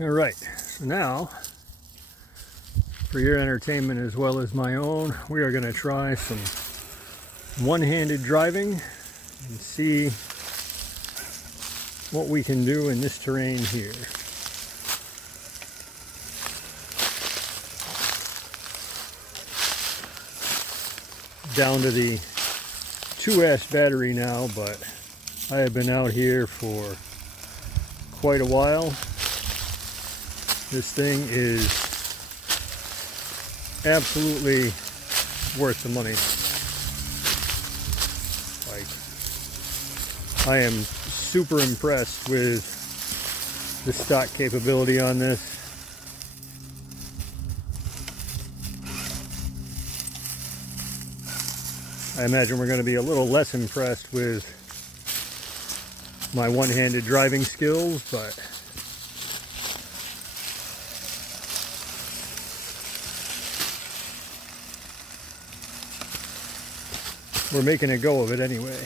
All right, so now for your entertainment as well as my own, we are going to try some one-handed driving and see what we can do in this terrain here. Down to the 2S battery now, but I have been out here for quite a while. This thing is absolutely worth the money. Like, I am super impressed with the stock capability on this. I imagine we're going to be a little less impressed with my one-handed driving skills, but we're making a go of it anyway.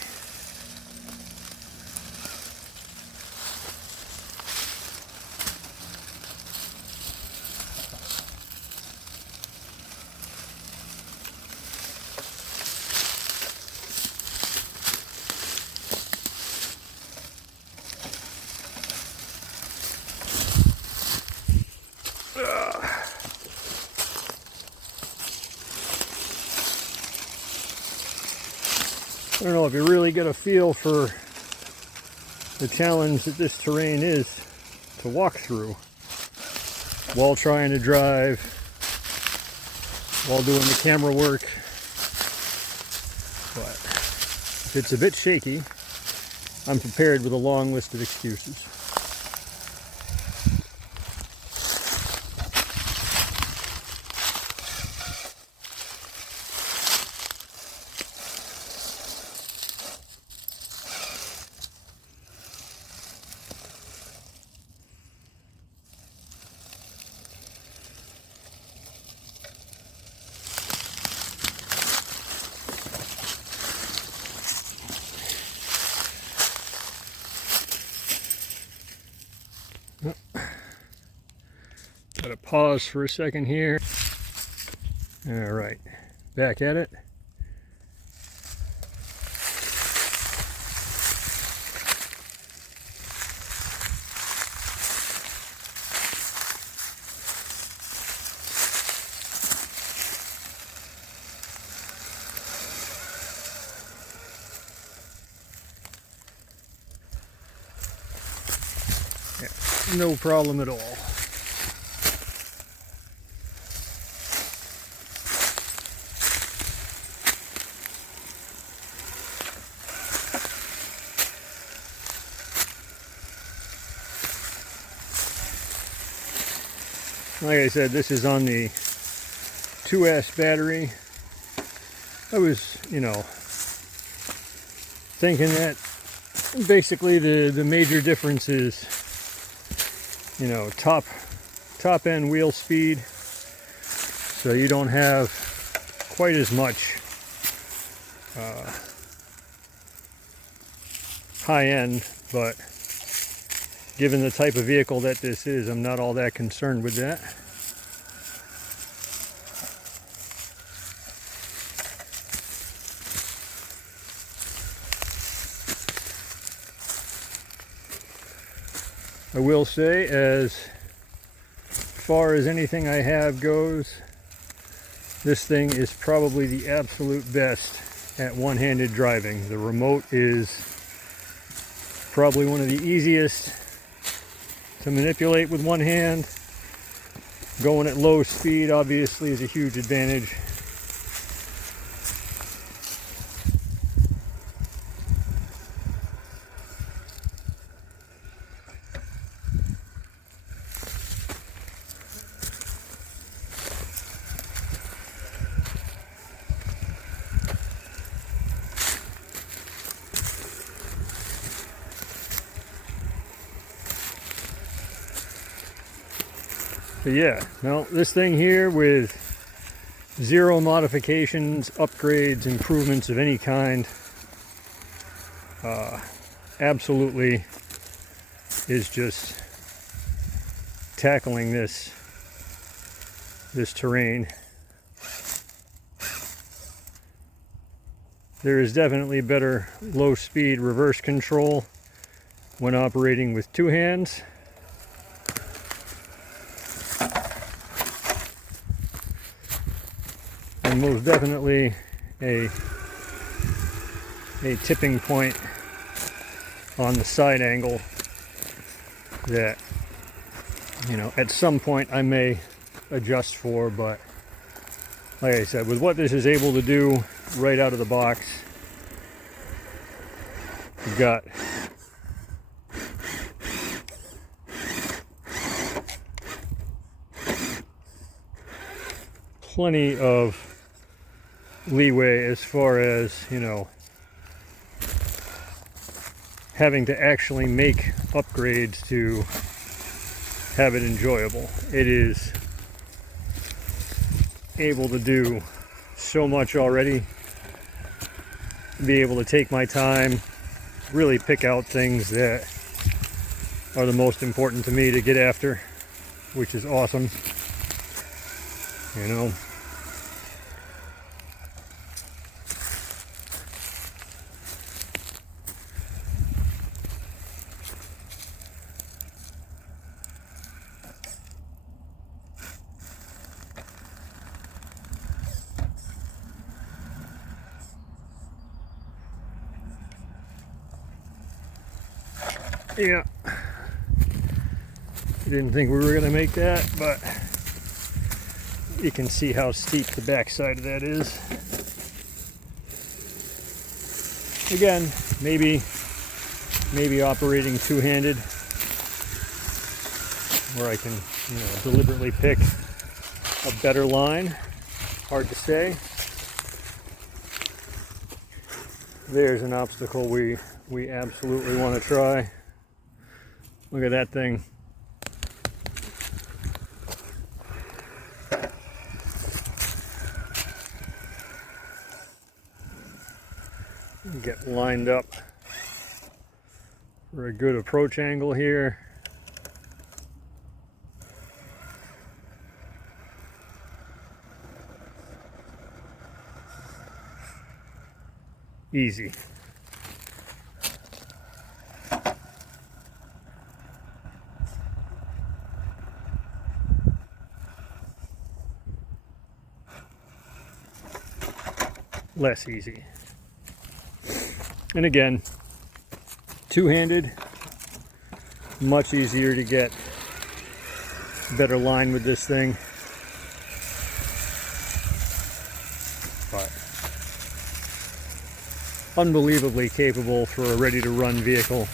I don't know if you really get a feel for the challenge that this terrain is to walk through while trying to drive, while doing the camera work. But if it's a bit shaky, I'm prepared with a long list of excuses. Gotta pause for a second here. All right, back at it. Yeah, no problem at all. Like I said, this is on the 2S battery. I was, thinking that basically the major difference is, top end wheel speed. So you don't have quite as much high end, but given the type of vehicle that this is, I'm not all that concerned with that. I will say, as far as anything I have goes, this thing is probably the absolute best at one-handed driving. The remote is probably one of the easiest to manipulate with one hand. Going at low speed obviously is a huge advantage. But yeah, well, this thing here with zero modifications, upgrades, improvements of any kind, absolutely is just tackling this terrain. There is definitely better low speed reverse control when operating with two hands. And most definitely a tipping point on the side angle that, you know, at some point I may adjust for, but like I said, with what this is able to do right out of the box, you've got plenty of leeway as far as, you know, having to actually make upgrades to have it enjoyable. It is able to do so much already. Be able to take my time, really pick out things that are the most important to me to get after, which is awesome. You know, yeah, I didn't think we were going to make that, but you can see how steep the backside of that is. Again, maybe operating two-handed, where I can, you know, deliberately pick a better line. Hard to say. There's an obstacle we absolutely want to try. Look at that thing. Get lined up for a good approach angle here. Easy. Less easy. And again, two-handed, much easier to get better line with this thing. But unbelievably capable for a ready-to-run vehicle.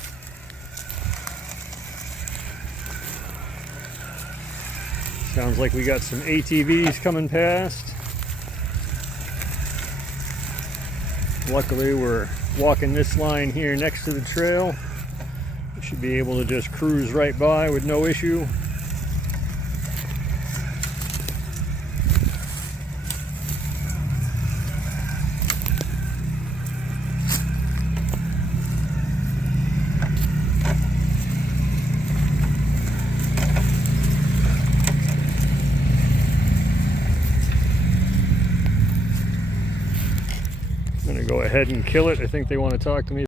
Sounds like we got some ATVs coming past. Luckily, we're walking this line here next to the trail. We should be able to just cruise right by with no issue. I'm gonna go ahead and kill it. I think they want to talk to me.